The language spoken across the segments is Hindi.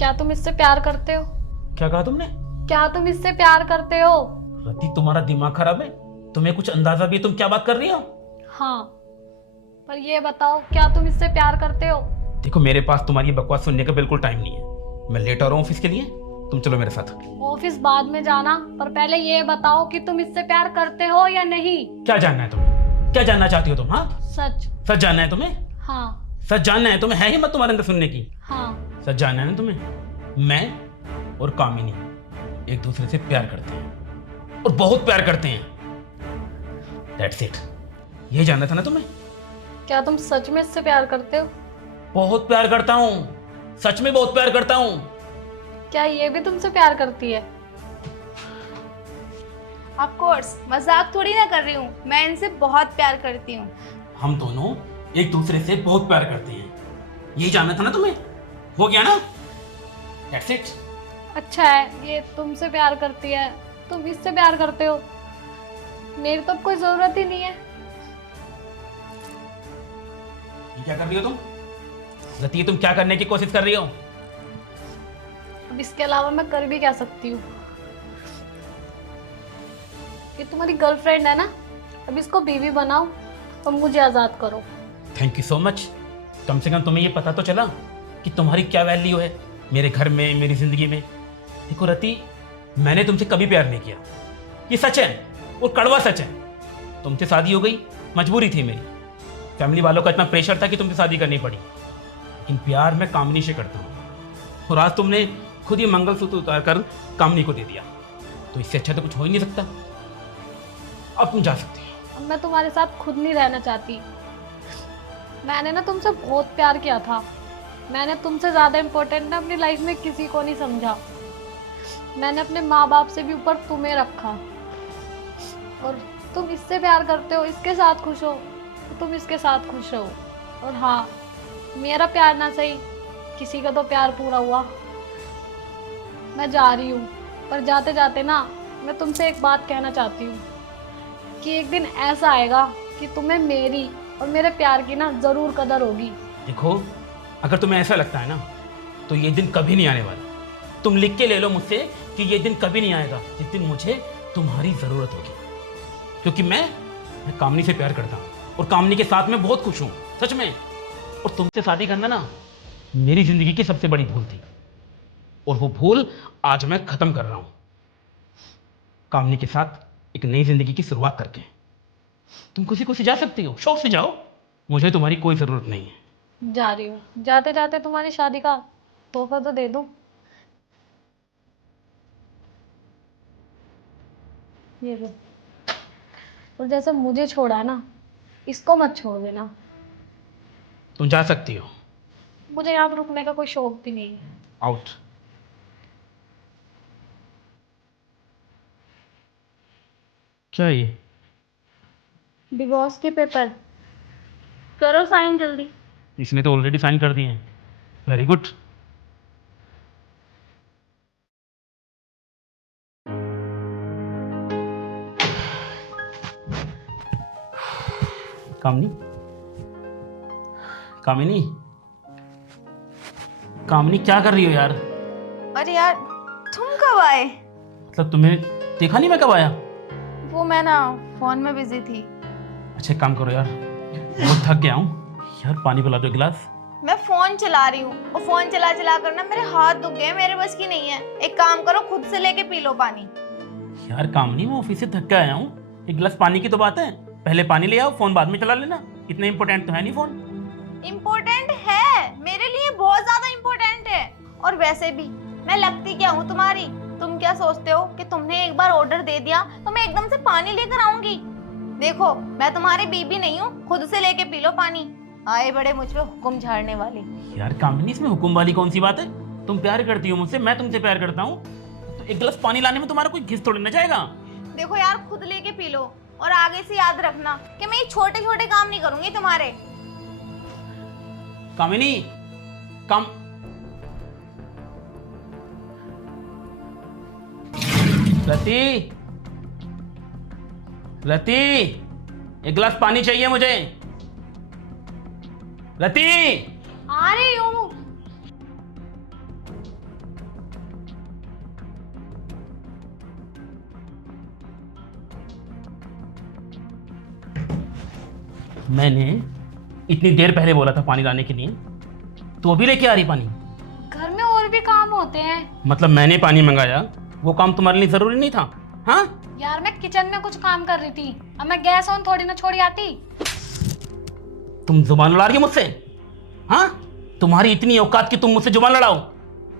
क्या तुम इससे प्यार करते हो? क्या कहा तुमने? क्या तुम इससे प्यार करते हो? रति, तुम्हारा दिमाग खराब है? तुम्हें कुछ अंदाजा भी है तुम क्या बात कर रही हो? हाँ, पर ये बताओ क्या तुम इससे प्यार करते हो? देखो, मेरे पास तुम्हारी बकवास सुनने का बिल्कुल टाइम नहीं है। मैं लेट आ रहा हूँ ऑफिस के लिए, तुम चलो मेरे साथ। ऑफिस बाद में जाना, पर पहले ये बताओ कि तुम इससे प्यार करते हो या नहीं। क्या जानना है तुम्हें? क्या जानना चाहती हो तुम? हाँ, सच। सच जानना है तुम्हें? हाँ। सच जानना है तुम्हें? है हिम्मत तुम्हारे अंदर सुनने की? हाँ। सच जानना है ना तुम्हें? मैं और कामिनी एक दूसरे से प्यार करते हैं और बहुत प्यार करते हैं। That's it. ये जानना था ना तुम्हें? क्या तुम सच में इससे प्यार करते हो? बहुत प्यार करता हूँ, सच में बहुत प्यार करता हूँ। क्या ये भी तुमसे प्यार करती है? ऑफ कोर्स, मजाक थोड़ी ना कर रही हूँ, मैं इनसे बहुत प्यार करती हूँ। हम दोनों एक दूसरे से बहुत प्यार करते हैं। यही जानना था ना तुम्हें? हो गया ना? That's it. अच्छा है, ये तुमसे प्यार करती है, तुम इससे प्यार करते हो। मेरी तो अब कोई जरूरत ही नहीं है। ये क्या कर रही हो तुम? रति, तुम क्या करने की कोशिश कर रही हो? अब इसके अलावा मैं कर भी क्या सकती हूँ? ये तुम्हारी गर्लफ्रेंड है ना, अब इसको बीवी बनाओ और मुझे आजाद करो। Thank you so much. कम से कम तुम्हें ये पता तो चला कि तुम्हारी क्या वैल्यू है मेरे घर में, मेरी जिंदगी में। देखो रति, मैंने तुमसे कभी प्यार नहीं किया, ये सच है और कड़वा सच है। तुमसे शादी हो गई, मजबूरी थी मेरी। फैमिली वालों का इतना प्रेशर था कि तुमसे शादी करनी पड़ी। लेकिन प्यार मैं कामनी से करता हूँ और आज तुमने खुद ही मंगलसूत्र उतार कर कामनी को दे दिया, तो इससे अच्छा तो कुछ हो ही नहीं सकता। अब तुम जा सकते हो। अब मैं तुम्हारे साथ खुद नहीं रहना चाहती। मैंने ना तुमसे बहुत प्यार किया था। मैंने तुमसे ज़्यादा इम्पोर्टेंट ना अपनी लाइफ में किसी को नहीं समझा। मैंने अपने माँ बाप से भी ऊपर तुम्हें रखा। और तुम इससे प्यार करते हो, इसके साथ खुश हो तो तुम इसके साथ खुश रहो। और हाँ, मेरा प्यार ना सही, किसी का तो प्यार पूरा हुआ। मैं जा रही हूँ, पर जाते जाते ना मैं तुमसे एक बात कहना चाहती हूँ कि एक दिन ऐसा आएगा कि तुम्हें मेरी और मेरे प्यार की ना ज़रूर कदर होगी। देखो, अगर तुम्हें ऐसा लगता है ना, तो ये दिन कभी नहीं आने वाला। तुम लिख के ले लो मुझसे कि ये दिन कभी नहीं आएगा जिस दिन मुझे तुम्हारी ज़रूरत होगी। क्योंकि मैं कामनी से प्यार करता हूँ और कामनी के साथ मैं बहुत खुश हूँ, सच में। और तुमसे शादी करना ना मेरी ज़िंदगी की सबसे बड़ी भूल थी, और वो भूल आज मैं ख़त्म कर रहा हूँ, कामनी के साथ एक नई ज़िंदगी की शुरुआत करके। तुम खुशी खुशी जा सकती हो, शौक से जाओ, मुझे तुम्हारी कोई ज़रूरत नहीं है। जा रही हूँ, जाते जाते तुम्हारी शादी का तोहफा तो दे दूँ। ये लो। और जैसे मुझे छोड़ा है ना, इसको मत छोड़ देना। तुम जा सकती हो। मुझे यहाँ पर रुकने का कोई शौक भी नहीं है। आउट। क्या है ये? डिवोर्स के पेपर, करो साइन जल्दी। इसने तो ऑलरेडी साइन कर दिए हैं। Very good. कामनी, कामिनी, कामनी क्या कर रही हो यार? अरे यार, तुम कब आए? मतलब तुम्हें देखा नहीं मैं कब आया? वो मैं ना फोन में बिजी थी। अच्छा, एक काम करो यार, बहुत थक गया हूँ यार, पानी पिला दो एक गिलास। मैं फोन चला रही हूँ और फोन चला चला कर ना मेरे हाथ दुख गए, मेरे बस की नहीं है। एक काम करो, खुद से लेके पी लो पानी। यार कामनी, मैं ऑफिस से थक के आया हूँ, एक गिलास पानी की तो बात है। पहले पानी ले आओ, फोन बाद में चला लेना। इतना इंपॉर्टेंट तो है नहीं फोन। इम्पोर्टेंट है, मेरे लिए बहुत ज्यादा इम्पोर्टेंट है। और वैसे भी मैं लगती क्या हूँ तुम्हारी? तुम क्या सोचते हो कि तुमने एक बार ऑर्डर दे दिया तो मैं एकदम से पानी लेकर आऊंगी? देखो, मैं तुम्हारी बीबी नहीं हूँ, खुद से लेके पी लो पानी। आए बड़े मुझ पे हुक्म झाड़ने वाले। यार कामिनी, इसमें हुक्म वाली कौन सी बात है? तुम प्यार करती हो मुझसे, मैं तुमसे प्यार करता हूँ, तो एक गिलास पानी लाने में तुम्हारा कोई घिस थोड़ी ना जाएगा। देखो यार, खुद लेके पी लो और आगे से याद रखना कि मैं ये छोटे छोटे काम नहीं करूंगी तुम्हारे। कामिनी, काम। रति, रति, एक गिलास पानी चाहिए मुझे। रति। आ रही हूँ। मैंने इतनी देर पहले बोला था पानी लाने के लिए, तो अभी लेके आ रही पानी? घर में और भी काम होते हैं। मतलब मैंने पानी मंगाया, वो काम तुम्हारे लिए जरूरी नहीं था? हाँ यार मैं किचन में कुछ काम कर रही थी, अब मैं गैस ऑन थोड़ी ना छोड़ी आती। तुम जुबान लड़ा रही हो मुझसे? हाँ, तुम्हारी इतनी औकात कि तुम मुझसे जुबान लड़ाओ?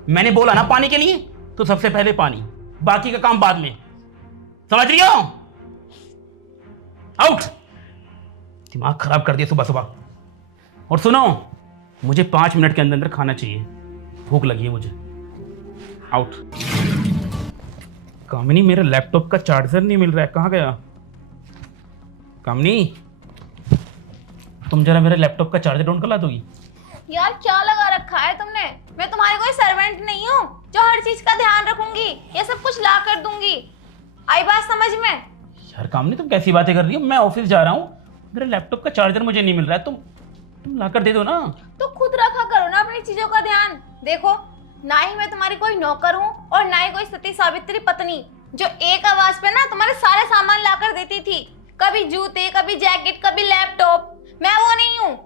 मैंने बोला ना पानी के लिए, तो सबसे पहले पानी, बाकी का काम बाद में, समझ रही हो? आउट! दिमाग खराब कर दिया सुबह सुबह। और सुनो, मुझे 5 मिनट के अंदर अंदर खाना चाहिए, भूख लगी है मुझे। आउट! कामिनी, मेरा लैपटॉप का चार्जर नहीं मिल रहा है, कहाँ गया? कामिनी, तुम जरा मेरे लैपटॉप का चार्जर ढूंढ कर ला दोगी? यार क्या लगा रखा है तुमने? मैं तुम्हारी कोई सर्वेंट नहीं हूँ जो हर चीज का ध्यान रखूंगी, ये सब कुछ ला कर दूंगी। आई बात समझ में? यार कामिनी, तुम कैसी बातें कर रही हो? मैं ऑफिस जा रहा हूँ, मेरे लैपटॉप का चार्जर मुझे नहीं मिल रहा है, तुम ला कर दे दो ना। तो खुद रखा करो ना अपनी चीजों का ध्यान। देखो, ना ही मैं तुम्हारी कोई नौकर हूँ और ना ही कोई सती सावित्री पत्नी जो एक आवाज पे ना तुम्हारे सारे सामान ला कर देती थी, कभी जूते, कभी जैकेट, कभी लैपटॉप। मैं वो नहीं हूँ।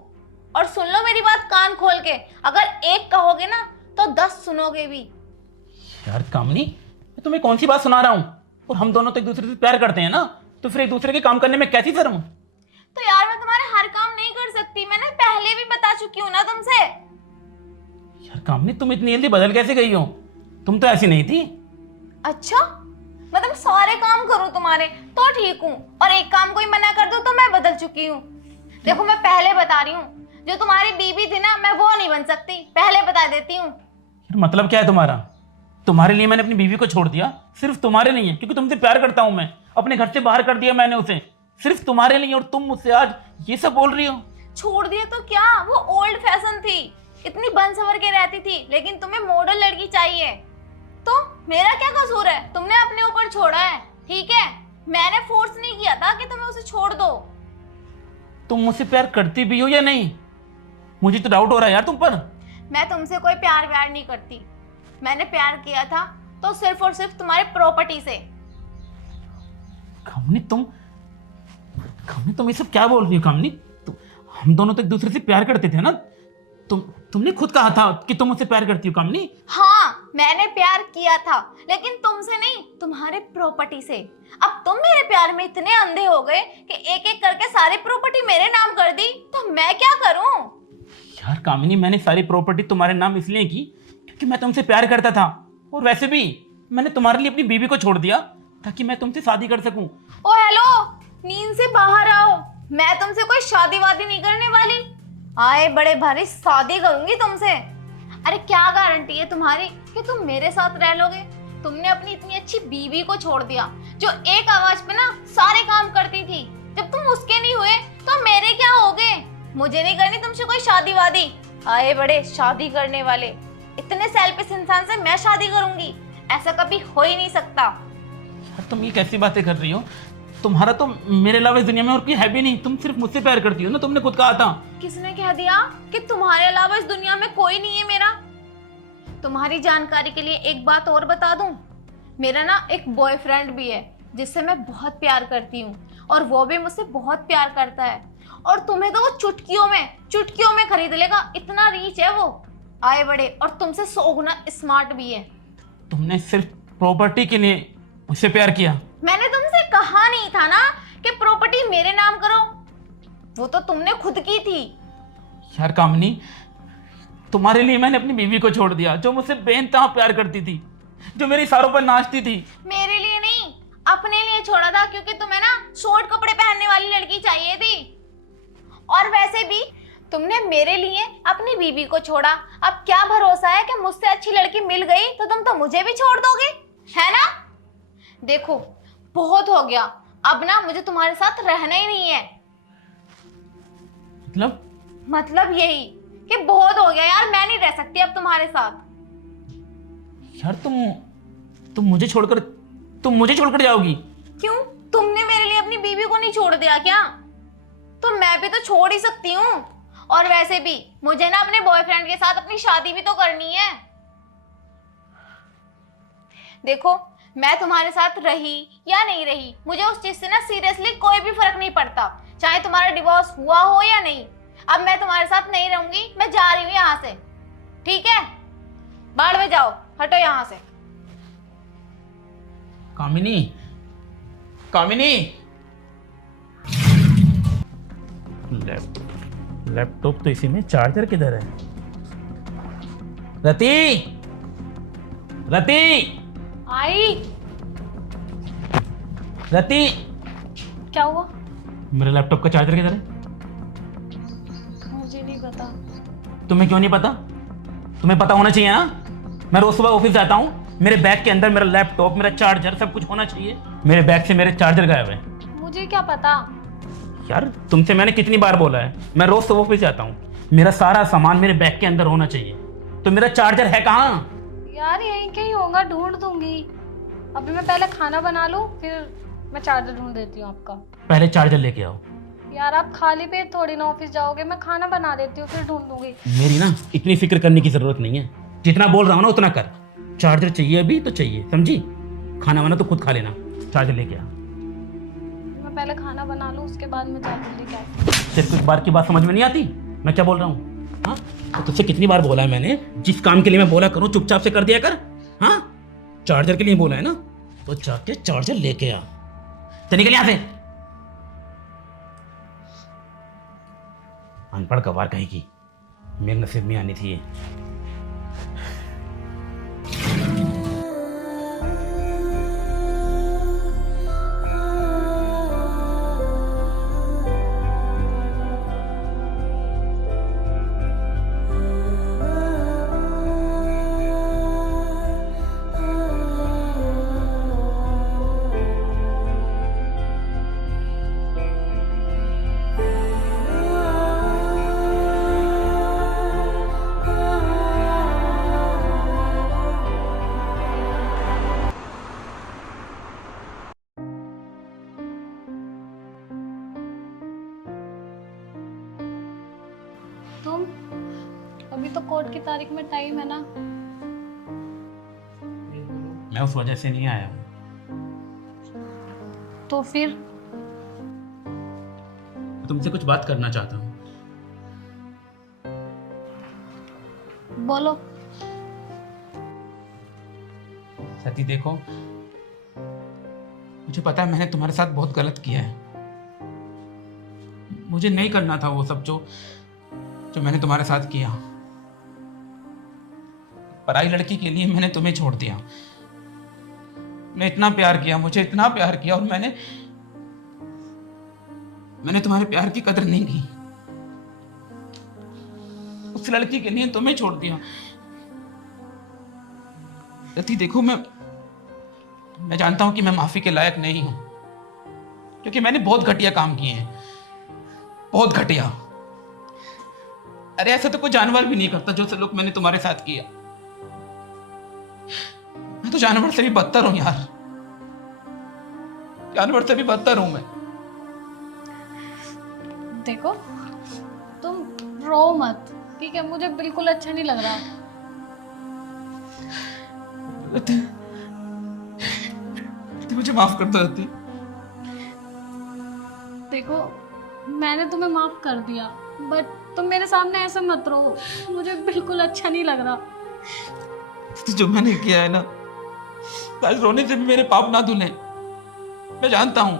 और सुन लो मेरी बात कान खोल के, अगर एक कहोगे ना तो 10 सुनोगे भी। यार कामिनी, मैं तुम्हें कौन सी बात सुना रहा हूँ? और हम दोनों तो एक दूसरे से प्यार करते हैं ना, तो फिर एक दूसरे के काम करने में कैसी शर्म? तो यार मैं तुम्हारे हर काम नहीं कर सकती, मैंने पहले भी बता चुकी हूँ ना तुमसे। यार कामिनी, तुम इतनी जल्दी बदल कैसे गई हो? तुम तो ऐसी नहीं थी। अच्छा, मतलब सारे काम करूँ तुम्हारे तो ठीक हूँ, और एक काम कोई मना कर दो तो मैं बदल चुकी हूँ। देखो मैं पहले बता रही हूँ, जो तुम्हारी बीवी थी ना, मैं वो नहीं बन सकती, पहले बता देती हूँ। यार मतलब क्या है तुम्हारा? तुम्हारे लिए मैंने अपनी बीवी को छोड़ दिया, सिर्फ तुम्हारे लिए, क्योंकि तुमसे प्यार करता हूँ मैं। अपने घर से बाहर कर दिया मैंने उसे, सिर्फ तुम्हारे लिए, और तुम मुझसे आज ये सब बोल रही हो? छोड़ दिया तो क्या, वो ओल्ड फैशन थी, इतनी बन सवर के रहती थी, लेकिन तुम्हें मॉडल लड़की चाहिए। तो मेरा क्या कसूर है? तुमने अपने ऊपर छोड़ा है, ठीक है? मैंने फोर्स नहीं किया था कि तुम्हें उसे छोड़ दो। तुम मुझसे प्यार करती भी हो या नहीं? मुझे तो डाउट हो रहा है यार तुम पर। मैं तुमसे कोई प्यार व्यार नहीं करती। मैंने प्यार किया था तो सिर्फ और सिर्फ तुम्हारे प्रॉपर्टी से। कामिनी, तुम ये सब क्या बोल रही हो कामिनी? हम दोनों तो एक दूसरे से प्यार करते थे ना? तुमने खुद कहा था कि तुम मुझसे प्यार करती हो कामिनी। हाँ, मैंने प्यार किया था, लेकिन तुमसे नहीं, तुम्हारे प्रॉपर्टी से। अब तुम मेरे प्यार में इतने अंधे हो गए कि एक एक करके सारी प्रॉपर्टी मेरे नाम कर दी, तो मैं क्या करूं? यार कामिनी, मैंने सारी प्रॉपर्टी तुम्हारे नाम इसलिए की क्योंकि मैं तुमसे प्यार करता था, और वैसे भी मैंने तुम्हारे लिए अपनी बीवी को छोड़ दिया ताकि मैं तुमसे शादी कर सकूं। ओ हेलो, नींद से बाहर आओ। मैं तुमसे कोई शादी वादी नहीं करने वाली। आए बड़े भारी शादी करूंगी तुमसे। अरे क्या गारंटी है तुम्हारी कि तुम मेरे साथ रह लोगे? तुमने अपनी इतनी अच्छी बीवी को छोड़ दिया जो एक आवाज पे ना सारे काम करती थी। जब तुम उसके नहीं हुए तो मेरे क्या होगे? मुझे नहीं करनी तुमसे कोई शादी वादी। आए बड़े शादी करने वाले, इतने सेल्फिश इंसान से मैं शादी करूंगी? ऐसा कभी हो ही नहीं सकता। यार तुम ये कैसी बातें कर रही हो? तुम्हारा तो मेरे अलावा इस दुनिया में और कोई है भी नहीं, तुम सिर्फ मुझसे प्यार करती हो ना, तुमने खुद कहा था। किसने कह दिया कि तुम्हारे अलावा इस दुनिया में कोई नहीं है मेरा? तुम्हारी जानकारी के लिए एक बात और बता दूं, मेरा ना एक बॉयफ्रेंड भी है जिससे मैं बहुत प्यार करती हूँ, और वो भी मुझसे बहुत प्यार करता है। और तुम्हें तो वो चुटकियों में खरीद लेगा, इतना रीच है वो। आए बड़े, और तुमसे 100 गुना स्मार्ट भी है। तुमने सिर्फ प्रॉपर्टी के लिए मुझसे प्यार किया? मैंने तुमसे कहा नहीं था ना कि प्रॉपर्टी मेरे नाम करो, वो तो तुमने खुद की थी। यार कामिनी, तुम्हारे लिए मैंने अपनी बीवी को छोड़ दिया जो मुझसे बेइंतहा प्यार करती थी, जो मेरे इशारों पर नाचती थी। मेरे लिए नहीं, अपने लिए छोड़ा था, क्योंकि तुम्हें ना शॉर्ट कपड़े पहनने वाली लड़की चाहिए थी। और वैसे भी तुमने मेरे लिए अपनी बीवी को छोड़ा, अब क्या भरोसा है कि मुझसे अच्छी लड़की मिल गई तो तुम तो मुझे भी छोड़ दोगे, है ना? देखो बहुत हो गया, अब ना मुझे तुम्हारे साथ रहना ही नहीं है। मतलब यही कि बहुत हो गया यार, मैं नहीं रह सकती अब तुम्हारे साथ। यार तुम मुझे छोड़कर जाओगी? क्यों, तुमने मेरे लिए अपनी बीवी को नहीं छोड़ दिया क्या? तो मैं भी तो छोड़ ही सकती हूँ। और वैसे भी मुझे ना अपने बॉयफ्रेंड के साथ अपनी शादी भी तो करनी है। देखो, मैं तुम्हारे साथ रही या नहीं रही, मुझे उस चीज से ना सीरियसली कोई भी फर्क नहीं पड़ता। चाहे तुम्हारा डिवोर्स हुआ हो या नहीं। अब मैं तुम्हारे साथ नहीं रहूंगी, मैं जा रही हूँ यहाँ से, ठीक है? बाहर में जाओ, हटो यहाँ से। कामिनी, कामिनी, लैपटॉप तो इसी में, चार्जर किधर है? रति, रति, आई। रति, क्या हुआ? मेरे लैपटॉप का चार्जर किधर है? मुझे नहीं पता। तुम्हें क्यों नहीं पता? तुम्हें पता होना चाहिए ना। मैं रोज सुबह ऑफिस जाता हूँ, मेरे बैग के अंदर मेरा लैपटॉप, मेरा चार्जर सब कुछ होना चाहिए। मेरे बैग से मेरे चार्जर गायब है। मुझे क्या पता? यार तुमसे मैंने कितनी बार बोला है, मैं रोज सुबह ऑफिस जाता हूँ, मेरा सारा सामान मेरे बैग के अंदर होना चाहिए। तो मेरा चार्जर है कहाँ? यार यहीं कहीं होगा, ढूंढ दूंगी। अभी मैं पहले खाना बना लूं, फिर मैं चार्जर ढूंढ देती हूँ आपका। पहले चार्जर लेके आओ। यार आप खाली पेट थोड़ी ना ऑफिस जाओगे, मैं खाना बना देती हूँ फिर ढूंढ दूंगी। मेरी ना इतनी फिक्र करने की जरूरत नहीं है, जितना बोल रहा हूँ ना उतना कर। चार्जर चाहिए अभी तो चाहिए, समझी? खाना वाना तो खुद खा लेना, चार्जर लेके आ। मैं पहले खाना बना लूं, उसके बाद मैं चार्जर लेके आती हूँ। सिर्फ एक बार की बात समझ में नहीं आती मैं क्या बोल रहा हूँ? हाँ, तो तुझसे कितनी बार बोला है मैंने, जिस काम के लिए मैं बोला करूँ चुपचाप से कर दिया कर। हाँ, चार्जर के लिए बोला है ना, तो जाके चार्जर लेके आ। तो निकल यहाँ से, अनपढ़ गवार कहीं की, मेरे नसीब में आनी थी ये। तुम, अभी तो कोर्ट की तारीख में टाइम है ना। मैं उस वजह से नहीं आया हूँ। तो फिर तुमसे कुछ बात करना चाहता हूँ। बोलो। सती देखो, मुझे पता है मैंने तुम्हारे साथ बहुत गलत किया है। मुझे नहीं करना था वो सब जो मैंने तुम्हारे साथ किया। पराई लड़की के लिए मैंने तुम्हें छोड़ दिया। मैं इतना प्यार किया, मुझे इतना प्यार किया, और मैंने तुम्हारे प्यार की कदर नहीं की। उस लड़की के लिए तुम्हें छोड़ दिया। रति देखो, मैं जानता हूं कि मैं माफी के लायक नहीं हूं, क्योंकि मैंने बहुत घटिया काम किए हैं, बहुत घटिया। अरे ऐसा तो कोई जानवर भी नहीं करता जो सलूक मैंने तुम्हारे साथ किया। मैं तो जानवर से भी बदतर हूं यार, जानवर से भी बदतर हूं मैं। देखो, तुम रो मत, ठीक है? मुझे बिल्कुल अच्छा नहीं लग रहा। रति, मुझे माफ कर दो रति। देखो, मैंने तुम्हें माफ कर दिया, बट तुम मेरे सामने ऐसे मत रो, मुझे बिल्कुल अच्छा नहीं लग रहा। जो मैंने किया है ना, आज रोने से भी मेरे पाप ना धुले। मैं जानता हूं,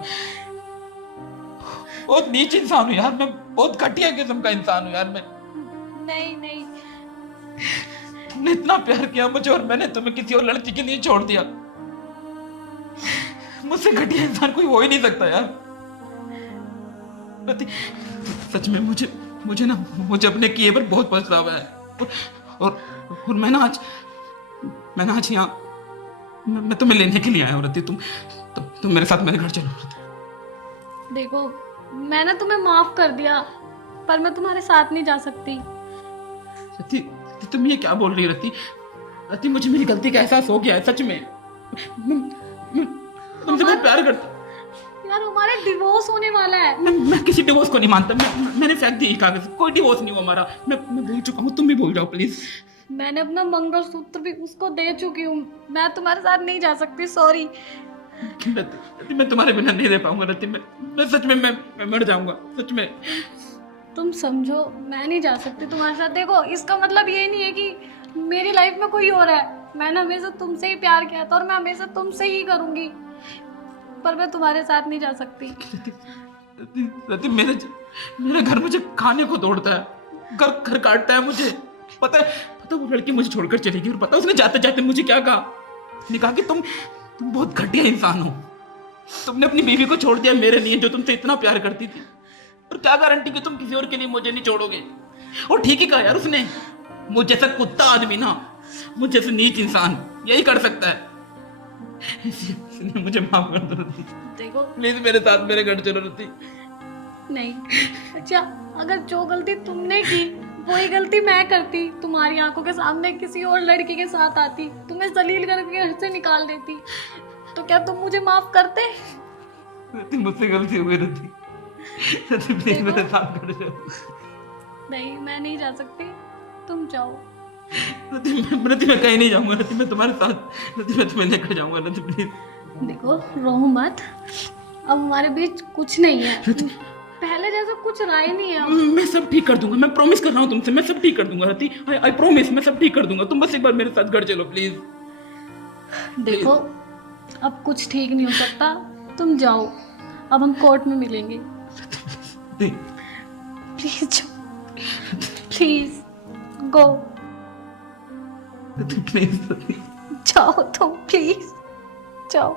बहुत नीच इंसान हूं यार मैं, बहुत घटिया किस्म का इंसान हूं यार मैं। नहीं नहीं, तुमने इतना प्यार किया मुझे, और मैंने तुम्हें किसी और लड़की के लिए छोड़ दिया। मुझसे घटिया इंसान कोई हो ही नहीं सकता यार। रति, सच में मुझे अपने किए पर बहुत पछतावा है। और मैं ना आज यहाँ मैं तुम्हें लेने के लिए आया हूँ रति। तुम मेरे साथ मेरे घर चलो रति। देखो, मैंने तुम्हें माफ कर दिया, पर मैं तुम्हारे साथ नहीं जा सकती। रति, तुम ये क्या बोल रही हो रति? रति, मुझे मेरी गलती का एहसास हो गया है सच में। मैं तुमसे बहुत प्यार करता। यार हमारा डिवोर्स होने वाला है। मैं किसी डिवोर्स को नहीं मानता। मैंने फेंक दी कागज, कोई डिवोर्स नहीं हुआ हमारा। मैं भूल चुका हूँ, तुम भी भूल जाओ प्लीज। मैंने अपना मंगलसूत्र भी उसको दे चुकी हूँ। मैं तुम्हारे साथ नहीं जा सकती, सॉरी। मैं तुम्हारे बिना नहीं रह पाऊंगा रति। मैं सच में मैं मर जाऊंगा सच में। तुम समझो, मैं नहीं जा सकती तुम्हारे साथ। देखो, इसका मतलब ये नहीं है कि मेरी लाइफ में कोई और है। मैंने हमेशा तुमसे ही प्यार किया था और मैं हमेशा तुमसे ही करूंगी, पर मैं तुम्हारे साथ नहीं जा सकती। रति मेरा घर मुझे खाने को तोड़ता है, घर काटता है मुझे। पता है वो लड़की मुझे छोड़कर चली गई और पता है उसने जाते जाते मुझे क्या कहा? उसने कहा कि तुम बहुत घटिया इंसान हो, तुमने अपनी बीवी को छोड़ दिया मेरे लिए जो तुमसे इतना प्यार करती थी, और क्या गारंटी कि तुम किसी और के लिए मुझे नहीं छोड़ोगे। और ठीक ही कहा यार उसने, मुझ जैसा कुत्ता आदमी ना, मुझ जैसे नीच इंसान यही कर सकता है। इसलिए मुझे माफ कर दो रति। देखो, प्लीज मेरे साथ मेरे घर चलो रति। नहीं, अच्छा, अगर जो गलती तुमने की वही गलती मैं करती, तुम्हारी आंखों के सामने किसी और लड़की के साथ आती, तुम्हें जलील करके घर से निकाल देती, तो क्या तुम मुझे माफ करते? रति मुझसे गलती हो गई रति। रति प्लीज मेरे साथ घर चलो। नहीं, मैं नहीं जा सकती, तुम जाओ। रति मैं कहीं नहीं जाऊंगा रति, मैं तुम्हारे साथ। रति मैं तुम्हें लेकर जाऊंगा रति प्लीज। देखो, रो मत, अब हमारे बीच कुछ नहीं है, पहले जैसा कुछ रहा ही नहीं है अब। मैं सब ठीक कर दूंगा, मैं प्रॉमिस कर रहा हूँ तुमसे, मैं सब ठीक कर दूंगा रति। आई प्रॉमिस, मैं सब ठीक कर दूंगा। तुम बस एक बार मेरे साथ घर चलो प्लीज। देखो, अब कुछ ठीक नहीं हो सकता, तुम जाओ, अब हम कोर्ट में मिलेंगे। प्लीज प्लीज गो, प्लीज जाओ तुम, प्लीज जाओ।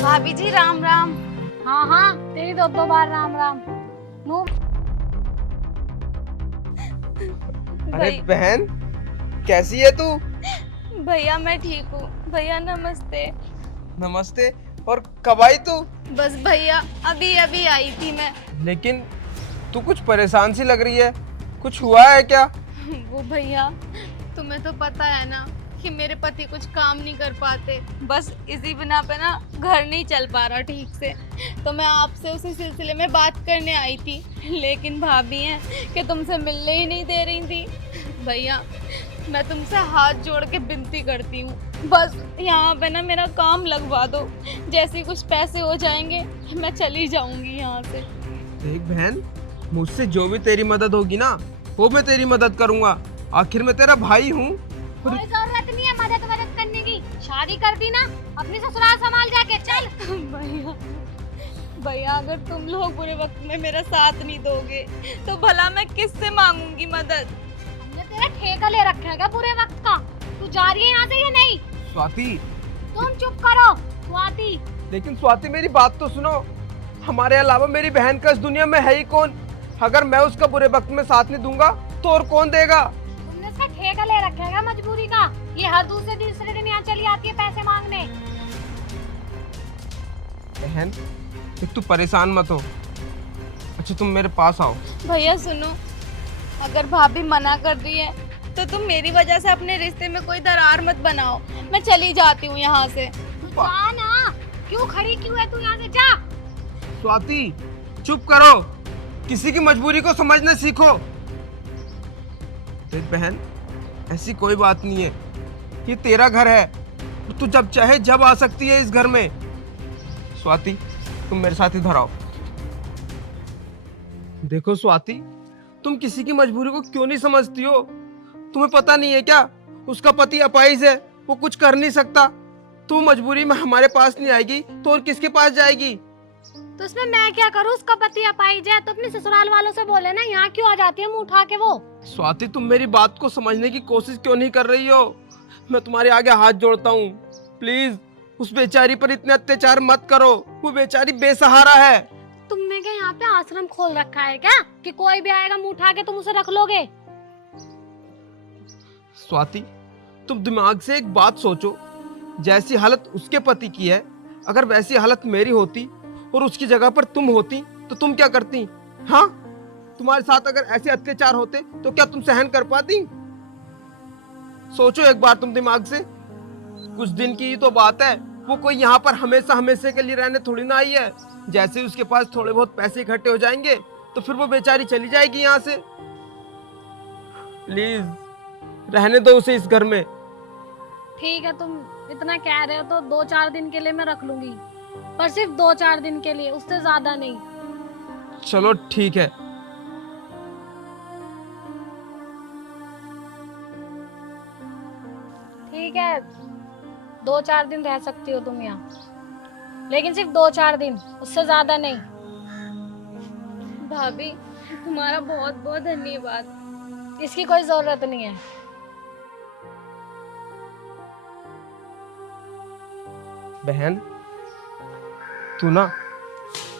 भाभी जी राम राम। हाँ हाँ, तेरी दो बार राम राम। मुंह अरे बहन, कैसी है तू? भैया मैं ठीक हूँ। भैया नमस्ते। नमस्ते। और कब आई तू? बस भैया अभी अभी आई थी मैं। लेकिन तू कुछ परेशान सी लग रही है, कुछ हुआ है क्या? वो भैया, तुम्हें तो पता है ना कि मेरे पति कुछ काम नहीं कर पाते, बस इसी बिना पे ना घर नहीं चल पा रहा ठीक से। तो मैं आपसे उसी सिलसिले में बात करने आई थी, लेकिन भाभी हैं कि तुमसे मिलने ही नहीं दे रही थी। भैया मैं तुमसे हाथ जोड़ के विनती करती हूँ, बस यहाँ पे ना मेरा काम लगवा दो। जैसे कुछ पैसे हो जाएंगे मैं चली जाऊंगी यहाँ से। देख बहन, मुझसे जो भी तेरी मदद होगी ना वो मैं तेरी मदद करूंगा, आखिर मैं तेरा भाई हूँ। कोई जरूरत नहीं है मदद करने की, शादी कर दी ना, अपनी ससुराल संभाल जाके चल। भैया भैया अगर तुम लोग बुरे वक्त में मेरा साथ नहीं दोगे तो भला मैं किससे मांगूंगी मदद? हमने तेरा ठेका ले रखा है क्या पूरे वक्त का? तू जा रही है यहाँ से या नहीं? स्वाति, तुम चुप करो स्वाति। लेकिन स्वाति मेरी बात तो सुनो, हमारे अलावा मेरी बहन का इस दुनिया में है ही कौन? अगर मैं उसका बुरे वक्त में साथ नहीं दूंगा तो और कौन देगा? तुमने इसका ठेका ले रखा है क्या मजबूरी का? ये हर दूसरे तीसरे दिन यहाँ चली आती है पैसे मांगने। बहन देख, तू परेशान मत हो। अच्छा तुम मेरे पास आओ। भैया सुनो, अगर भाभी मना कर रही है तो तुम मेरी वजह से अपने रिश्ते में कोई दरार मत बनाओ, मैं चली जाती हूँ यहाँ से। तू जा ना, क्यों खड़ी क्यों है तू? यहाँ से जा। स्वाति चुप करो, किसी की मजबूरी को समझना सीखो। देख बहन, ऐसी कोई बात नहीं है, ये तेरा घर है, तू जब चाहे जब आ सकती है इस घर में। स्वाति तुम मेरे साथ इधर आओ। देखो स्वाति, तुम किसी की मजबूरी को क्यों नहीं समझती हो? तुम्हें पता नहीं है क्या, उसका पति अपाहिज है, वो कुछ कर नहीं सकता। तू मजबूरी में हमारे पास नहीं आएगी तो और किसके पास जाएगी? तो इसमें मैं क्या करूँ? उसका पति अपाहिज है तो अपने ससुराल वालों से बोले ना, यहाँ क्यों आ जाती है मुंह उठा के वो? स्वाति तुम मेरी बात को समझने की कोशिश क्यों नहीं कर रही हो? मैं तुम्हारे आगे हाथ जोड़ता हूँ, प्लीज उस बेचारी पर इतने अत्याचार मत करो, वो बेचारी बेसहारा है। तुमने क्या यहाँ पे आश्रम खोल रखा है क्या कि कोई भी आएगा मुंह उठा के तुम उसे रख लोगे? स्वाति, तुम दिमाग से एक बात सोचो, जैसी हालत उसके पति की है, अगर वैसी हालत मेरी होती और उसकी जगह पर तुम होती तो तुम क्या करती? हाँ, तुम्हारे साथ अगर ऐसे अत्याचार होते तो क्या तुम सहन कर पाती? सोचो एक बार तुम दिमाग से। कुछ दिन की ही तो बात है, वो कोई यहाँ पर हमेशा हमेशा के लिए रहने थोड़ी ना आई है। जैसे उसके पास थोड़े बहुत पैसे इकट्ठे हो जाएंगे तो फिर वो बेचारी चली जाएगी यहाँ से। प्लीज रहने दो उसे इस घर में। ठीक है, तुम इतना कह रहे हो तो 2-4 दिन के लिए मैं रख लूंगी, पर सिर्फ 2-4 दिन के लिए, उससे ज्यादा नहीं। चलो ठीक है। ठीक है, 2-4 दिन रह सकती हो तुम यहाँ, लेकिन सिर्फ 2-4 दिन, उससे ज्यादा नहीं। भाभी तुम्हारा बहुत बहुत धन्यवाद। इसकी कोई जरूरत नहीं है। बहन, तू ना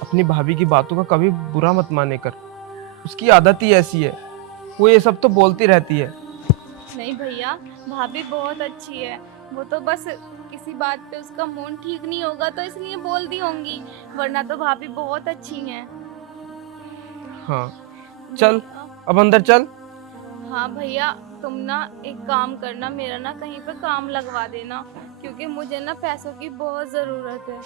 अपनी भाभी की बातों का कभी बुरा मत माने कर। उसकी आदत ही ऐसी है, वो ये सब तो बोलती रहती है। नहीं भैया, भाभी बहुत अच्छी है। वो तो बस किसी बात पे उसका मूड ठीक नहीं होगा तो इसलिए बोलती होंगी, वरना तो भाभी बहुत अच्छी हैं। हाँ चल, अब अंदर चल। हाँ भैया, तुम ना एक काम करना, मेरा ना कहीं पे काम लगवा देना, क्योंकि मुझे ना पैसों की बहुत ज़रूरत है।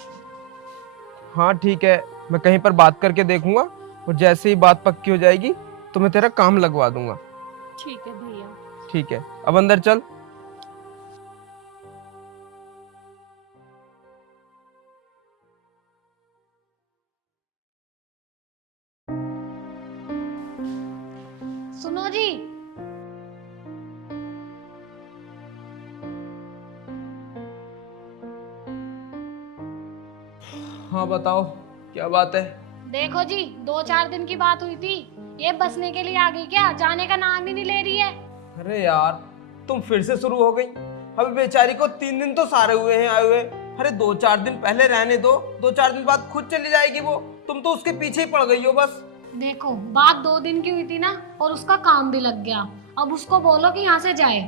हाँ ठीक है, मैं कहीं पर बात करके देखूंगा और जैसे ही बात पक्की हो जाएगी तो मैं तेरा काम लगवा दूंगा। ठीक है भैया। ठीक है, अब अंदर चल। सुनो जी, हाँ बताओ, क्या बात है? देखो जी, 2-4 दिन की बात हुई थी, ये बसने के लिए आ गई क्या? जाने का नाम ही नहीं ले रही है। अरे यार, तुम फिर से शुरू हो गई। अभी बेचारी को 3 दिन तो सारे हुए हैं आए हुए। अरे 2-4 दिन पहले रहने दो, 2-4 दिन बाद खुद चली जाएगी वो। तुम तो उसके पीछे ही पड़ गई हो बस। देखो, बात 2 दिन की हुई थी ना, और उसका काम भी लग गया। अब उसको बोलो कि यहाँ से जाए।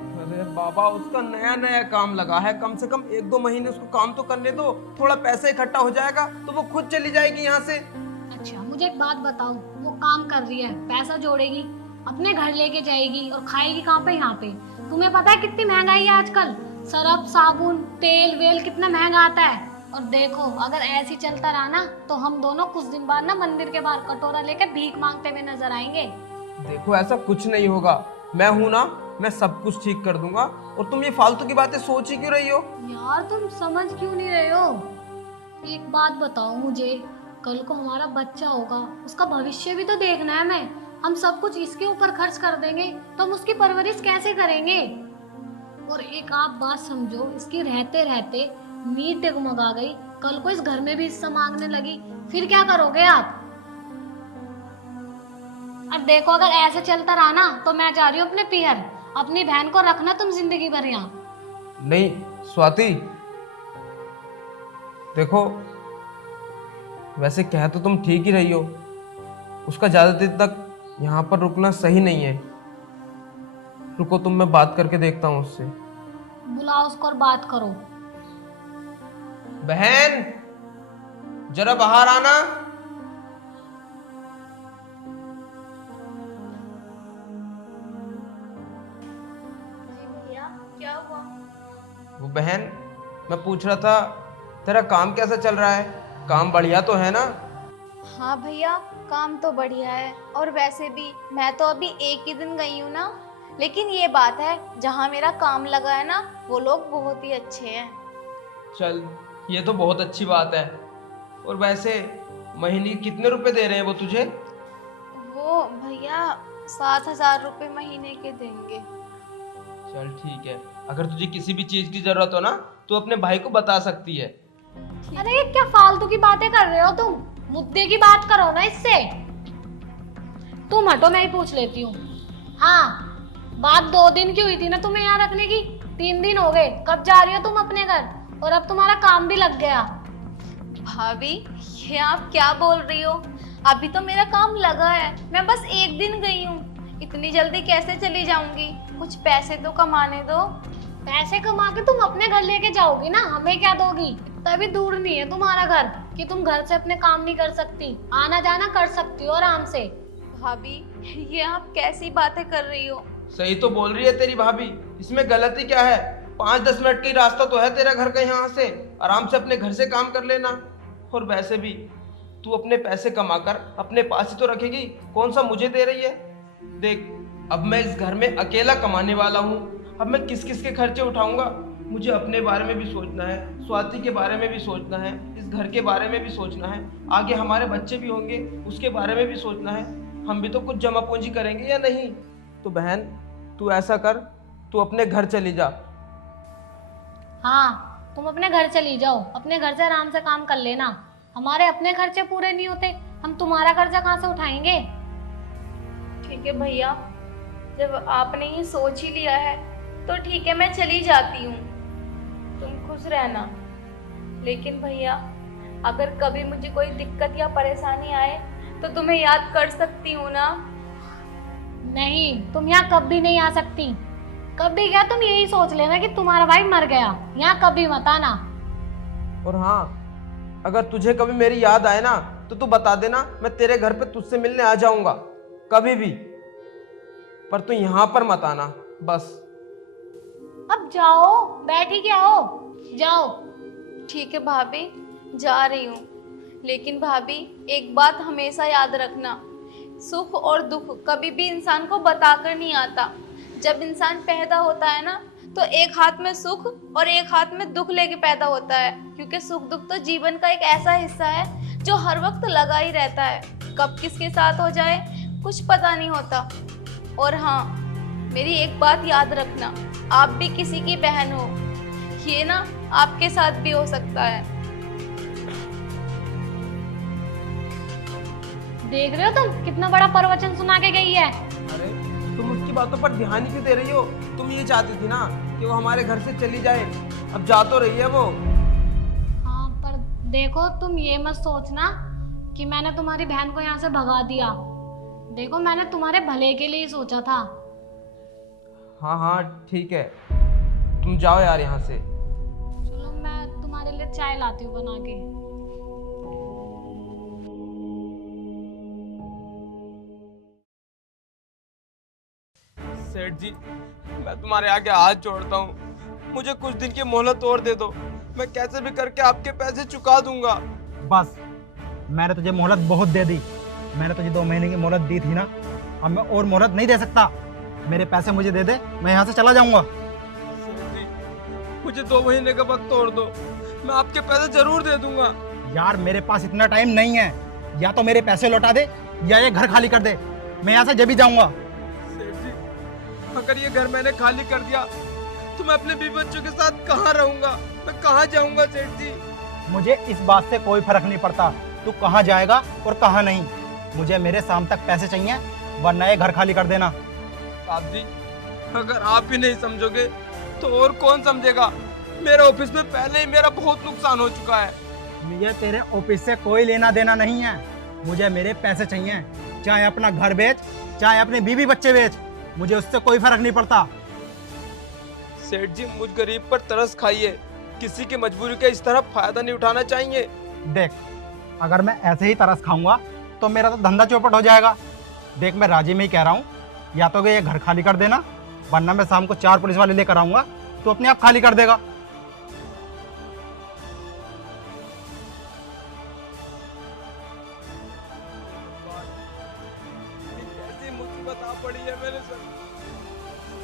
अरे बाबा, उसका नया नया काम लगा है, कम से कम 1-2 महीने उसको काम तो करने दो। थोड़ा पैसा इकट्ठा हो जाएगा तो वो खुद चली जाएगी यहाँ से। अच्छा, मुझे एक बात बताओ, वो काम कर रही है, पैसा जोड़ेगी, अपने घर लेके जाएगी और खाएगी कहाँ पे? यहाँ पे। तुम्हें पता है कितनी महंगाई है आजकल? सरफ, साबुन, तेल वेल कितना महंगा आता है। और देखो, अगर ऐसे ही चलता रहा ना तो हम दोनों कुछ दिन बाद ना मंदिर के बाहर कटोरा लेके भीख मांगते हुए नजर आएंगे। देखो, ऐसा कुछ नहीं होगा, मैं हूं ना, मैं सब कुछ ठीक कर दूंगा। और तुम ये फालतू की बातें सोच ही क्यों रही हो? यार, तुम समझ क्यों नहीं रहे हो? एक बात बताओ मुझे, कल को हमारा बच्चा होगा, उसका भविष्य भी तो देखना है हमें। हम सब कुछ इसके ऊपर खर्च कर देंगे तो हम उसकी परवरिश कैसे करेंगे? और एक आप बात समझो, इसकी रहते रहते नींद डगमगा गई, कल को इस घर में भी हिस्सा मांगने लगी, फिर क्या करोगे आप? अब देखो, अगर ऐसे चलता रहा ना तो मैं जा रही हूँ अपने पीहर। अपनी बहन को रखना तुम जिंदगी भर यहाँ। नहीं स्वाति, देखो, वैसे कह तो तुम ठीक ही रही हो, उसका ज्यादा देर तक यहाँ पर रुकना सही नहीं है। रुको, तुम, मैं बात करके देखता हूँ उससे। बुलाओ उसको और बात करो। बहन, जरा बाहर आना। भैया, क्या हुआ? वो बहन, मैं पूछ रहा था, तेरा काम कैसा चल रहा है? काम बढ़िया तो है ना? हाँ भैया, काम तो बढ़िया है, और वैसे भी मैं तो अभी 1 ही दिन गई हूँ ना। लेकिन ये बात है, जहाँ मेरा काम लगा है ना, वो लोग बहुत ही अच्छे हैं। चल, ये तो बहुत अच्छी बात है। और वैसे महीने कितने रुपए दे रहे हैं वो तुझे? वो भैया 7,000 रुपये महीने के देंगे। चल ठीक है, अगर तुझे किसी भी चीज की जरूरत हो ना तो अपने भाई को बता सकती है। अरे ये क्या फालतू की बातें कर रहे हो तुम? मुद्दे की बात करो ना इससे। तुम हटो, मैं ही पूछ लेती हूँ। हाँ, बात 2 दिन की हुई थी ना तुम्हें यहाँ रखने की, 3 दिन हो गए, कब जा रही हो तुम अपने घर? और अब तुम्हारा काम भी लग गया। भाभी, ये आप क्या बोल रही हो? अभी तो मेरा काम लगा है, मैं बस 1 दिन गई हूँ। इतनी जल्दी कैसे चली जाऊंगी? कुछ पैसे तो कमाने दो। पैसे कमा के तुम अपने घर लेके जाओगी ना, हमें क्या दोगी? तभी दूर नहीं है तुम्हारा घर कि तुम घर से अपने काम नहीं कर सकती, आना जाना कर सकती हो आराम से। भाभी, ये आप कैसी बातें कर रही हो? सही तो बोल रही है तेरी भाभी, इसमें गलती क्या है? 5-10 मिनट की रास्ता तो है तेरा घर का यहाँ से, आराम से अपने घर से काम कर लेना। और वैसे भी तू अपने पैसे कमाकर अपने पास ही तो रखेगी, कौन सा मुझे दे रही है? देख, अब मैं इस घर में अकेला कमाने वाला हूँ, अब मैं किस किस के खर्चे उठाऊंगा? मुझे अपने बारे में भी सोचना है, स्वाति के बारे में भी सोचना है, इस घर के बारे में भी सोचना है, आगे हमारे बच्चे भी होंगे उसके बारे में भी सोचना है। हम भी तो कुछ जमा पूंजी करेंगे या नहीं? तो बहन, तू ऐसा कर, तू अपने घर चली जा। हाँ, तुम अपने घर चली जाओ, अपने घर से आराम से काम कर लेना। हमारे अपने खर्चे पूरे नहीं होते, हम तुम्हारा खर्चा कहाँ से उठाएंगे? ठीक है भैया, जब आपने ये सोच ही लिया है तो ठीक है, मैं चली जाती हूँ, तुम खुश रहना। लेकिन भैया, अगर कभी मुझे कोई दिक्कत या परेशानी आए तो तुम्हें याद कर सकती हूँ ना? नहीं, तुम यहाँ कभी नहीं आ सकती। कभी क्या, तुम यही सोच लेना कि तुम्हारा भाई मर गया, यहाँ कभी मत आना। और हाँ, अगर तुझे कभी मेरी याद आए ना तो तू बता देना, मैं तेरे घर पे तुझसे मिलने आ जाऊंगा कभी भी, पर तू यहाँ पर मत आना बस। अब जाओ, बैठी क्या हो, जाओ। ठीक है भाभी, जा रही हूँ। लेकिन भाभी, एक बात हमेशा याद रखना, सुख और दुख कभी भी इंसान को बताकर नहीं आता। जब इंसान पैदा होता है ना, तो एक हाथ में सुख और एक हाथ में दुख लेके पैदा होता है, क्योंकि सुख दुख तो जीवन का एक ऐसा हिस्सा है जो हर वक्त लगा ही रहता है। कब किसके साथ हो जाए कुछ पता नहीं होता। और हाँ, मेरी एक बात याद रखना, आप भी किसी की बहन हो, ये ना आपके साथ भी हो सकता है। देख रहे हो तुम, कितना बड़ा प्रवचन सुना के गई है। अरे, तुम उसकी बातों पर ध्यान ही क्यों दे रही हो? तुम ये चाहती थी ना कि वो हमारे घर से चली जाए, अब जा तो रही है वो। हाँ, पर देखो, तुम ये मत सोचना कि मैंने तुम्हारी बहन को यहाँ से भगा दिया। देखो, मैंने तुम्हारे भले के लिए ही सोचा था। हाँ हाँ ठीक है, तुम जाओ यार यहाँ से। चलो, मैं तुम्हारे लिए चाय लाती हूँ बना के। सेठ जी, मैं तुम्हारे आगे हाथ जोड़ता हूँ, मुझे कुछ दिन की मोहलत और दे दो, मैं कैसे भी करके आपके पैसे चुका दूंगा। बस, मैंने तुझे मोहलत बहुत दे दी। मैंने तुझे 2 महीने की मोहलत दी थी ना, अब मैं और मोहलत नहीं दे सकता। मेरे पैसे मुझे दे दे, मैं यहाँ से चला जाऊंगा। सेठ जी, मुझे 2 महीने का वक्त और दो, मैं आपके पैसे जरूर दे दूंगा। यार, मेरे पास इतना टाइम नहीं है, या तो मेरे पैसे लौटा दे या ये घर खाली कर दे, मैं यहाँ से जब भी जाऊंगा। सेठ जी, अगर ये घर मैंने खाली कर दिया तो मैं अपने बीवी बच्चों के साथ कहाँ रहूंगा, मैं कहाँ जाऊंगा सेठ जी? मुझे इस बात से कोई फर्क नहीं पड़ता तू कहाँ जाएगा और कहाँ नहीं। मुझे मेरे शाम तक पैसे चाहिए, वरना ये घर खाली कर देना। साहब जी, अगर आप ही नहीं समझोगे तो और कौन समझेगा? मेरे ऑफिस में पहले ही मेरा बहुत नुकसान हो चुका है। मुझे तेरे ऑफिस से कोई लेना देना नहीं है, मुझे मेरे पैसे चाहिए। चाहे अपना घर बेच, चाहे अपने बीवी बच्चे बेच, मुझे उससे कोई फर्क नहीं पड़ता। सेठ जी, मुझ गरीब पर तरस खाइए, किसी की मजबूरी का इस तरह फायदा नहीं उठाना चाहिए। देख, अगर मैं ऐसे ही तरस खाऊंगा तो मेरा तो धंधा चौपट हो जाएगा। देख, मैं राजी में ही कह रहा हूँ, या तो ये घर खाली कर देना, वरना मैं शाम को 4 पुलिस वाले लेकर आऊंगा, तो अपने आप खाली कर देगा। कैसी मुसीबत आ पड़ी है मेरे सर।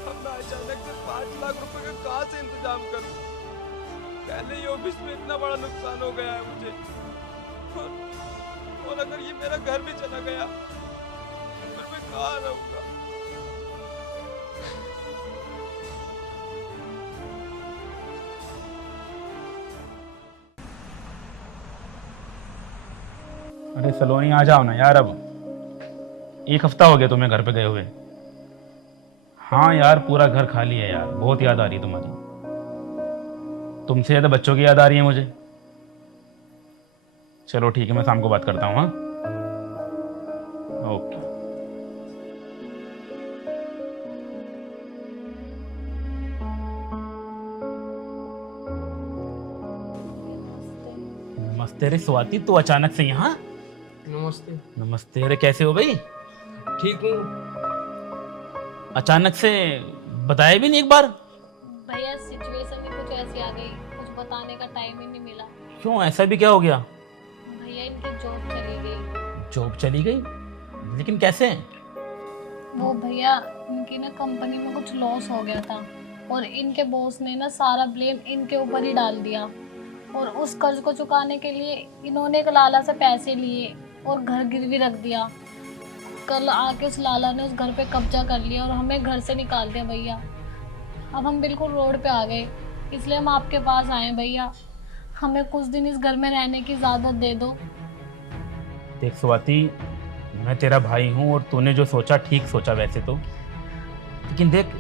अब मैं अचानक से 5 लाख रुपए का कहाँ से इंतजाम करूं? पहले ही ऑफिस में इतना बड़ा नुकसान हो गया है मुझे, और अगर ये मेरा घर भी चला गया फिर मैं कहाँ रहूंगा? अरे सलोनी, आ जाओ ना यार, अब 1 हफ्ता हो गया तुम्हें घर पे गए हुए। हाँ यार, पूरा घर खाली है यार, बहुत याद आ रही है तुम्हारी। तुमसे ज़्यादा बच्चों की याद आ रही है मुझे। चलो ठीक है, मैं शाम को बात करता हूँ। हाँ, ओके। नमस्ते। अरे स्वाति, तू अचानक से यहाँ? नमस्ते। नमस्ते। अरे कैसे हो भाई? ठीक हूँ। अचानक से बताया भी नहीं एक बार? भैया सिचुएशन ही कुछ ऐसी आ गई, कुछ बताने का टाइम ही नहीं मिला। क्यों, ऐसा भी क्या हो गया? भैया इनकी जॉब चली गई। जॉब चली गई? लेकिन कैसे? वो भैया इनकी ना कंपनी में कुछ लॉस हो गया था और इनके बॉस ने ना सारा ब्लेम इनके ऊपर ही डाल दिया और उस कर्ज को चुकाने के लिए इन्होंने एक लाला से पैसे लिए और घर गिरवी रख दिया। कल आके उस लाला ने उस घर पे कब्जा कर लिया और हमें घर से निकाल दिया भैया। अब हम बिल्कुल रोड पे आ गए, इसलिए हम आपके पास आए हैं भैया। हमें कुछ दिन इस घर में रहने की इजाज़त दे दो। देख स्वाति, मैं तेरा भाई हूँ और तूने जो सोचा ठीक सोचा वैसे तो, लेकिन देख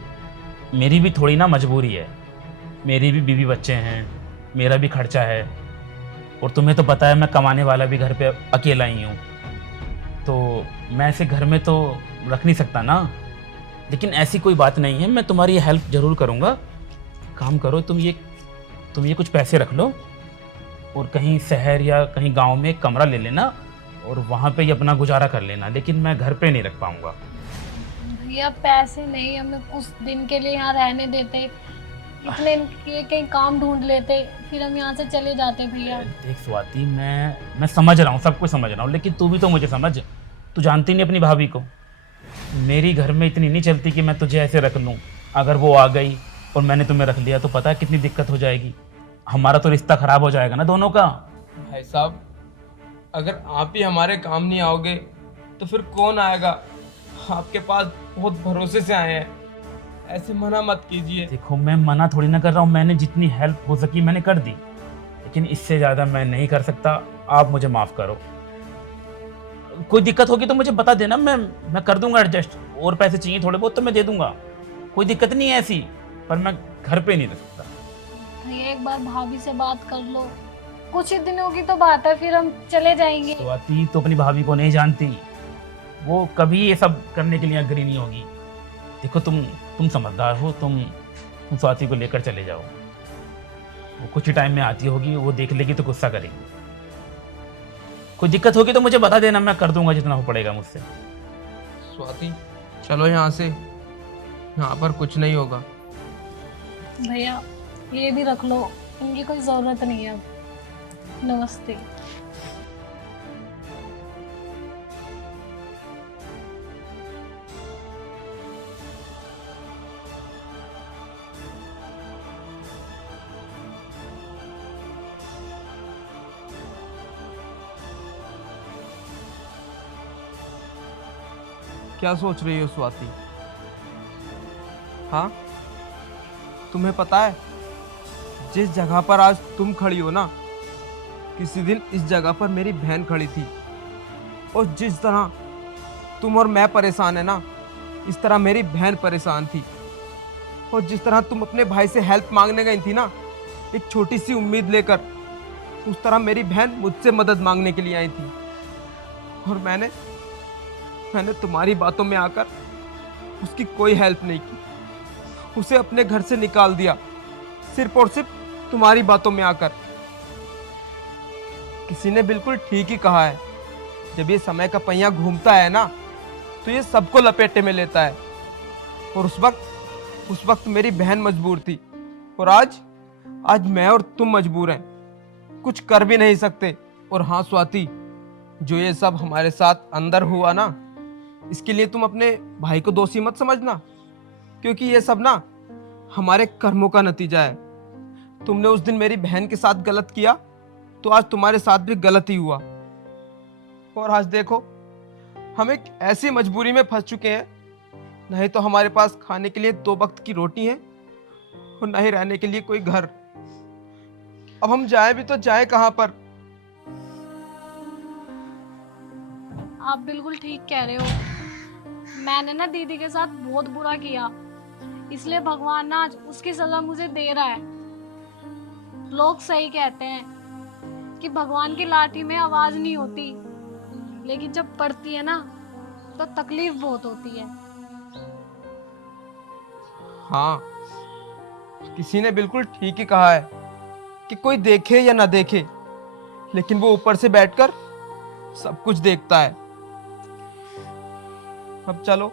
मेरी भी थोड़ी ना मजबूरी है। मेरी भी बीवी बच्चे हैं, मेरा भी खर्चा है, और तुम्हें तो पता है मैं कमाने वाला भी घर पे अकेला ही हूँ, तो मैं ऐसे घर में तो रख नहीं सकता ना। लेकिन ऐसी कोई बात नहीं है, मैं तुम्हारी हेल्प ज़रूर करूँगा। काम करो, तुम ये कुछ पैसे रख लो और कहीं शहर या कहीं गांव में एक कमरा ले लेना और वहाँ पे ही अपना गुजारा कर लेना, लेकिन मैं घर पे नहीं रख पाऊँगा। भैया पैसे नहीं, हमें कुछ दिन के लिए यहाँ रहने देते, इतने इनके कहीं काम ढूंढ लेते, फिर हम यहाँ से चले जाते भैया। देख स्वाति, मैं समझ रहा हूँ, सब कुछ समझ रहा हूँ, लेकिन तू भी तो मुझे समझ। तू जानती नहीं अपनी भाभी को, मेरी घर में इतनी नहीं चलती कि मैं तुझे ऐसे रख लूँ। अगर वो आ गई और मैंने तुम्हें रख लिया तो पता है कितनी दिक्कत हो जाएगी। हमारा तो रिश्ता खराब हो जाएगा ना दोनों का। भाई साहब, अगर आप ही हमारे काम नहीं आओगे तो फिर कौन आएगा? आपके पास बहुत भरोसे से आए हैं, ऐसे मना मत कीजिए। देखो मैं मना थोड़ी ना कर रहा हूँ, मैंने जितनी हेल्प हो सकी मैंने कर दी, लेकिन इससे ज़्यादा मैं नहीं कर सकता। आप मुझे माफ़ करो। कोई दिक्कत होगी तो मुझे बता देना, मैं कर दूंगा एडजस्ट। और पैसे चाहिए थोड़े बहुत तो मैं दे दूंगा, कोई दिक्कत नहीं है ऐसी, पर मैं घर पे नहीं रह सकता। भैया एक बार भाभी से बात कर लो, कुछ ही दिनों की तो बात है, फिर हम चले जाएंगे। स्वाति तो अपनी भाभी को नहीं जानती, वो कभी ये सब करने के लिए अग्री नहीं होगी। देखो तुम समझदार हो, तुम स्वाति को लेकर चले जाओ, वो कुछ ही टाइम में आती होगी, वो देख लेगी तो गुस्सा करेगी। कोई दिक्कत होगी तो मुझे बता देना, मैं कर दूंगा जितना हो पड़ेगा मुझसे। स्वाति चलो यहाँ से, यहाँ पर कुछ नहीं होगा। भैया ये भी रख लो, इनकी कोई ज़रूरत नहीं है अब। नमस्ते। क्या सोच रही हो स्वाति? हाँ, तुम्हें पता है जिस जगह पर आज तुम खड़ी हो ना, किसी दिन इस जगह पर मेरी बहन खड़ी थी, और जिस तरह तुम और मैं परेशान है ना, इस तरह मेरी बहन परेशान थी। और जिस तरह तुम अपने भाई से हेल्प मांगने गई थी ना, एक छोटी सी उम्मीद लेकर, उस तरह मेरी बहन मुझसे मदद मांगने के लिए आई थी। और मैंने तुम्हारी बातों में आकर उसकी कोई हेल्प नहीं की, उसे अपने घर से निकाल दिया, सिर्फ और सिर्फ तुम्हारी बातों में आकर। किसी ने बिल्कुल ठीक ही कहा है, जब ये समय का पहिया घूमता है ना, तो ये सबको लपेटे में लेता है। और उस वक्त मेरी बहन मजबूर थी, और आज मैं और तुम मजबूर हैं, कुछ कर भी नहीं सकते। और हाँ स्वाति, जो ये सब हमारे साथ अंदर हुआ ना, इसके लिए तुम अपने भाई को दोषी मत समझना, क्योंकि ये सब ना हमारे कर्मों का नतीजा है। तुमने उस दिन मेरी बहन के साथ गलत किया, तो आज तुम्हारे साथ भी गलत ही हुआ। और आज देखो, हम एक ऐसी मजबूरी में फंस चुके हैं, नहीं तो हमारे पास खाने के लिए 2 वक्त की रोटी है और नहीं रहने के लिए कोई घर। अब हम जाए भी तो जाए कहां पर? आप बिल्कुल ठीक कह रहे हो, मैंने ना दीदी के साथ बहुत बुरा किया, इसलिए भगवान ना आज उसकी सजा मुझे दे रहा है। लोग सही कहते हैं कि भगवान की लाठी में आवाज नहीं होती, लेकिन जब पड़ती है ना तो तकलीफ बहुत होती है। हाँ, किसी ने बिल्कुल ठीक ही कहा है कि कोई देखे या ना देखे, लेकिन वो ऊपर से बैठकर सब कुछ देखता है। अब चलो